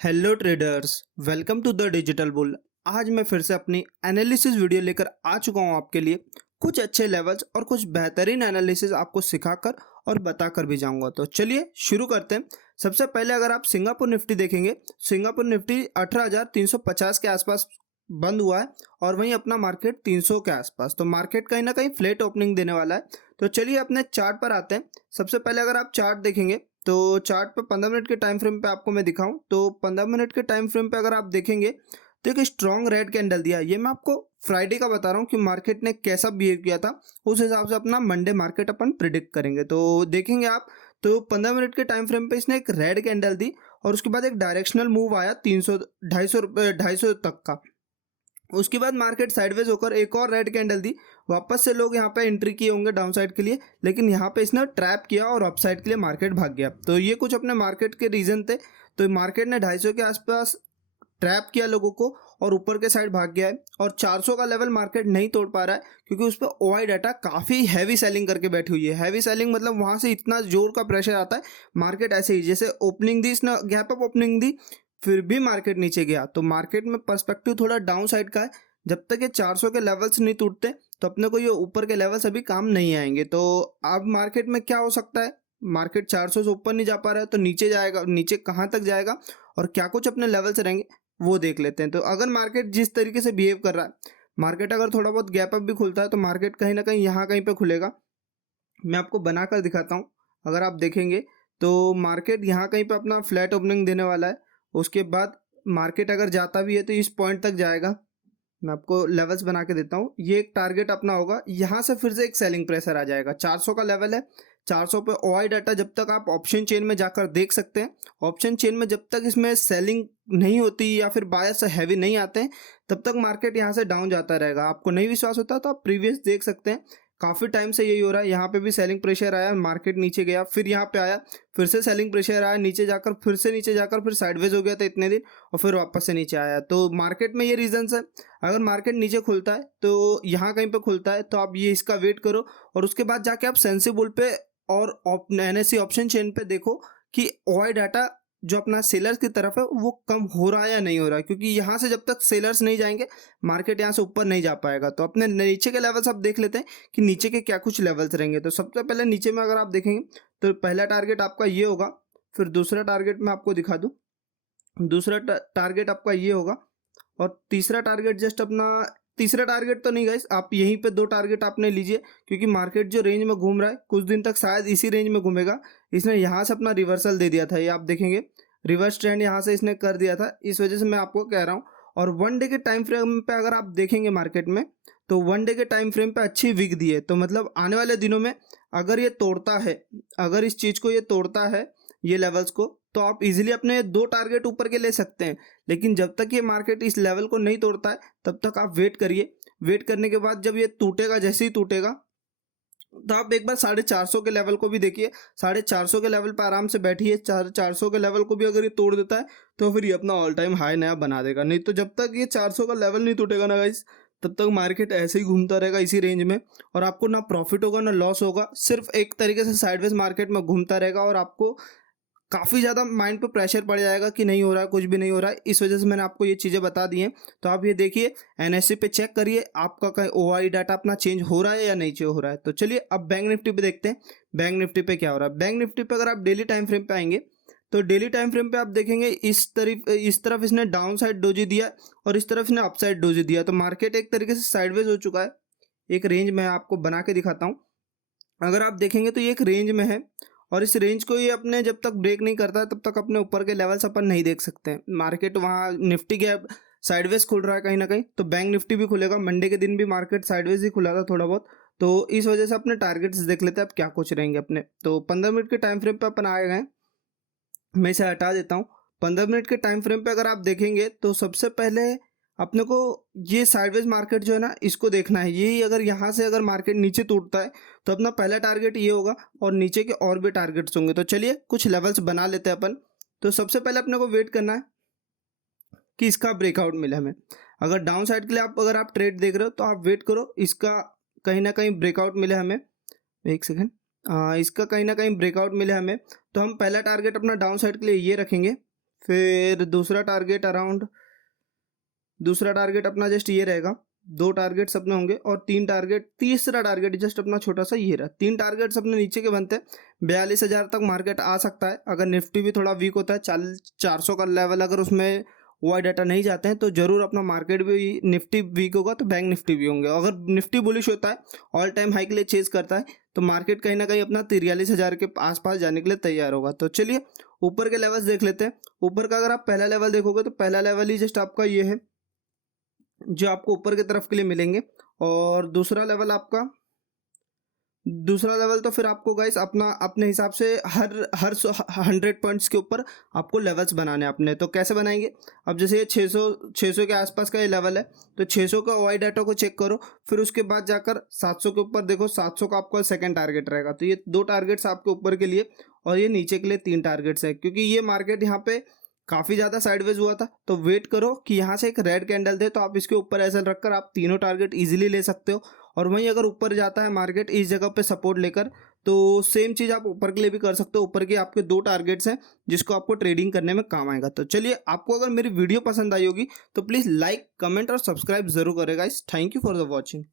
Hello traders, welcome to the digital bull. आज मैं फिर से अपनी एनालिसिस वीडियो लेकर आ चुका हूं आपके लिए। कुछ अच्छे लेवल्स और कुछ बेहतरीन एनालिसिस आपको सिखाकर और बताकर भी जाऊंगा। तो चलिए शुरू करते हैं। सबसे पहले अगर आप सिंगापुर निफ्टी देखेंगे, सिंगापुर निफ्टी 18,350 के आसपास बंद हुआ है और वहीं अपना मार्केट 300 के आसपास। तो मार्केट कहीं ना कहीं फ्लैट ओपनिंग देने वाला है। तो चलिए अपने चार्ट पर आते हैं। सबसे पहले अगर आप चार्ट देखेंगे तो चार्ट पे 15 मिनट के टाइम फ्रेम पे आपको मैं दिखाऊं तो 15 मिनट के टाइम फ्रेम पे अगर आप देखेंगे तो एक स्ट्रॉन्ग रेड कैंडल दिया। ये मैं आपको फ्राइडे का बता रहा हूँ कि मार्केट ने कैसा बिहेव किया था। उस हिसाब से अपना मंडे मार्केट अपन प्रिडिक्ट करेंगे। तो देखेंगे आप तो 15 मिनट के टाइम फ्रेम पे इसने एक रेड कैंडल दी और उसके बाद एक डायरेक्शनल मूव आया 300 250 तक का। उसके बाद मार्केट साइडवेज होकर एक और रेड कैंडल दी। वापस से लोग यहाँ पे एंट्री किए होंगे डाउन साइड के लिए, लेकिन यहाँ पे इसने ट्रैप किया और अप साइड के लिए मार्केट भाग गया। तो ये कुछ अपने मार्केट के रीजन थे। तो मार्केट ने 250 के आसपास ट्रैप किया लोगों को और ऊपर के साइड भाग गया है। और 400 का लेवल मार्केट नहीं तोड़ पा रहा है क्योंकि उस पर ओआई डाटा काफ़ी हैवी सेलिंग करके बैठी हुई है। हैवी सेलिंग मतलब वहाँ से इतना जोर का प्रेशर आता है। मार्केट ऐसे ही जैसे ओपनिंग दी, इसने गैप अप ओपनिंग दी, फिर भी मार्केट नीचे गया। तो मार्केट में पर्सपेक्टिव थोड़ा डाउन साइड का है। जब तक ये 400 के लेवल्स नहीं टूटते तो अपने को ये ऊपर के लेवल्स अभी काम नहीं आएंगे। तो अब मार्केट में क्या हो सकता है, मार्केट 400 से ऊपर नहीं जा पा रहा है तो नीचे जाएगा, नीचे कहाँ तक जाएगा और क्या कुछ अपने लेवल्स रहेंगे वो देख लेते हैं। तो अगर मार्केट जिस तरीके से बिहेव कर रहा है, मार्केट अगर थोड़ा बहुत गैप अप भी खुलता है तो मार्केट कहीं ना कहीं यहाँ कहीं पे खुलेगा। मैं आपको बनाकर दिखाता हूँ। अगर आप देखेंगे तो मार्केट यहाँ कहीं पे अपना फ्लैट ओपनिंग देने वाला है। उसके बाद मार्केट अगर जाता भी है तो इस पॉइंट तक जाएगा। मैं आपको लेवल्स बना के देता हूँ। ये एक टारगेट अपना होगा, यहाँ से फिर से एक सेलिंग प्रेशर आ जाएगा। 400 का लेवल है। 400 पे ओआई डाटा जब तक आप ऑप्शन चेन में जाकर देख सकते हैं। ऑप्शन चेन में जब तक इसमें सेलिंग नहीं होती या फिर बायस हैवी नहीं आते हैं तब तक मार्केट यहाँ से डाउन जाता रहेगा। आपको नहीं विश्वास होता तो आप प्रीवियस देख सकते हैं। काफ़ी टाइम से यही हो रहा है। यहाँ पे भी सेलिंग प्रेशर आया, मार्केट नीचे गया, फिर यहाँ पे आया, फिर से सेलिंग प्रेशर आया, नीचे जाकर फिर से नीचे जाकर फिर साइडवेज हो गया था इतने दिन और फिर वापस से नीचे आया। तो मार्केट में ये रीजंस है। अगर मार्केट नीचे खुलता है तो यहाँ कहीं पे खुलता है तो आप ये इसका वेट करो और उसके बाद जाके आप सेंसिबल पे और एनएससी ऑप्शन चेन पे देखो कि ओआई डाटा जो अपना सेलर्स की तरफ है वो कम हो रहा है या नहीं हो रहा है। क्योंकि यहाँ से जब तक सेलर्स नहीं जाएंगे मार्केट यहाँ से ऊपर नहीं जा पाएगा। तो अपने नीचे के लेवल्स आप देख लेते हैं कि नीचे के क्या कुछ लेवल्स रहेंगे। तो सबसे पहले नीचे में अगर आप देखेंगे तो पहला टारगेट आपका ये होगा, फिर दूसरा टारगेट मैं आपको दिखा दूँ। दूसरा टारगेट आपका ये होगा और तीसरा टारगेट जस्ट अपना, तीसरा टारगेट तो नहीं गाइस, आप यहीं पे दो टारगेट आपने लीजिए क्योंकि मार्केट जो रेंज में घूम रहा है कुछ दिन तक शायद इसी रेंज में घूमेगा। इसने यहाँ से अपना रिवर्सल दे दिया था, ये आप देखेंगे रिवर्स ट्रेंड यहाँ से इसने कर दिया था। इस वजह से मैं आपको कह रहा हूँ। और वन डे के टाइम फ्रेम पे अगर आप देखेंगे मार्केट में तो वन डे के टाइम फ्रेम पे अच्छी विक दी है। तो मतलब आने वाले दिनों में अगर ये तोड़ता है, अगर इस चीज़ को ये तोड़ता है ये लेवल्स को, तो आप इजीली अपने दो टारगेट ऊपर के ले सकते हैं। लेकिन जब तक ये मार्केट इस लेवल को नहीं तोड़ता है तब तक आप वेट करिए। वेट करने के बाद जब ये टूटेगा, जैसे ही टूटेगा तो आप एक बार 450 के लेवल को भी देखिए। 450 के लेवल पर आराम से बैठिए। 450 के लेवल को भी अगर ये तोड़ देता है तो फिर ये अपना ऑल टाइम हाई नया बना देगा। नहीं तो जब तक ये 400 का लेवल नहीं टूटेगा ना गाइस, तब तक मार्केट ऐसे ही घूमता रहेगा इसी रेंज में और आपको ना प्रॉफिट होगा ना लॉस होगा। सिर्फ एक तरीके से साइडवेज मार्केट में घूमता रहेगा और आपको काफ़ी ज़्यादा माइंड पे प्रेशर पड़ जाएगा कि नहीं हो रहा है, कुछ भी नहीं हो रहा है। इस वजह से मैंने आपको ये चीज़ें बता दी हैं। तो आप ये देखिए, एनएससी पे चेक करिए आपका कहीं ओआई डाटा अपना चेंज हो रहा है या नहीं चेंज हो रहा है। तो चलिए अब बैंक निफ्टी पे देखते हैं बैंक निफ्टी पे क्या हो रहा है। बैंक निफ्टी पे अगर आप डेली टाइम फ्रेम पे आएंगे तो डेली टाइम फ्रेम पे आप देखेंगे इस तरफ इसने डाउन साइड डोजी दिया और इस तरफ इसने अप साइड डोजी दिया। तो मार्केट एक तरीके से साइडवेज हो चुका है। एक रेंज मैं आपको बना के दिखाता हूँ। अगर आप देखेंगे तो ये एक रेंज में है और इस रेंज को ये अपने जब तक ब्रेक नहीं करता है तब तक अपने ऊपर के लेवल्स अपन नहीं देख सकते हैं। मार्केट वहाँ निफ्टी गैप साइडवेज खुल रहा है कहीं ना कहीं, तो बैंक निफ्टी भी खुलेगा। मंडे के दिन भी मार्केट साइडवेज ही खुला था थोड़ा बहुत। तो इस वजह से अपने टारगेट्स देख लेते हैं अब क्या कुछ रहेंगे अपने। तो 15 मिनट के टाइम फ्रेम पे अपन आए गए। मैं इसे हटा देता हूँ। 15 मिनट के टाइम फ्रेम पे अगर आप देखेंगे तो सबसे पहले अपने को ये साइडवेज मार्केट जो है ना इसको देखना है। यही अगर यहाँ से अगर मार्केट नीचे टूटता है तो अपना पहला टारगेट ये होगा और नीचे के और भी टारगेट्स होंगे। तो चलिए कुछ लेवल्स बना लेते हैं अपन। तो सबसे पहले अपने को वेट करना है कि इसका ब्रेकआउट मिले हमें। अगर डाउन साइड के लिए अगर आप ट्रेड देख रहे हो तो आप वेट करो इसका कहीं ना कहीं ब्रेकआउट मिले हमें। एक सेकेंड, इसका कहीं ना कहीं ब्रेकआउट मिले हमें तो हम पहला टारगेट अपना डाउन साइड के लिए ये रखेंगे। फिर दूसरा टारगेट अपना जस्ट ये रहेगा। 2 टारगेट्स अपने होंगे और 3 टारगेट, तीसरा टारगेट जस्ट अपना छोटा सा ये रहा। 3 टारगेट्स अपने नीचे के बनते हैं। 42,000 तक मार्केट आ सकता है अगर निफ्टी भी थोड़ा वीक होता है। 400 का लेवल अगर उसमें वाई डाटा नहीं जाते हैं तो जरूर अपना मार्केट भी, निफ्टी वीक होगा तो बैंक निफ्टी भी होंगे। अगर निफ्टी बुलिश होता है, ऑल टाइम हाई के लिए चेज करता है, तो मार्केट कहीं ना कहीं अपना 43,000 के आसपास जाने के लिए तैयार होगा। तो चलिए ऊपर के लेवल्स देख लेते हैं। ऊपर का अगर आप पहला लेवल देखोगे तो पहला लेवल ही जस्ट आपका ये है जो आपको ऊपर की तरफ के लिए मिलेंगे। और दूसरा लेवल तो फिर आपको गाइस अपना अपने हिसाब से हर हर 100 पॉइंट्स के ऊपर आपको लेवल्स बनाने हैं अपने। तो कैसे बनाएंगे? अब जैसे ये 600 के आसपास का ये लेवल है, तो 600 का वाई डाटा को चेक करो, फिर उसके बाद जाकर 700 के ऊपर देखो। 700 का आपका सेकंड टारगेट रहेगा। तो ये 2 टारगेट्स आपके ऊपर के लिए और ये नीचे के लिए 3 टारगेट्स है। क्योंकि ये मार्केट यहाँ पे काफ़ी ज़्यादा साइडवेज हुआ था, तो वेट करो कि यहाँ से एक रेड कैंडल दे, तो आप इसके ऊपर ऐसा रखकर आप तीनों टारगेट इजीली ले सकते हो। और वहीं अगर ऊपर जाता है मार्केट इस जगह पे सपोर्ट लेकर, तो सेम चीज़ आप ऊपर के लिए भी कर सकते हो। ऊपर के आपके 2 टारगेट्स हैं जिसको आपको ट्रेडिंग करने में काम आएगा। तो चलिए, आपको अगर मेरी वीडियो पसंद आई होगी तो प्लीज़ लाइक, कमेंट और सब्सक्राइब जरूर करें guys. Thank you for the watching.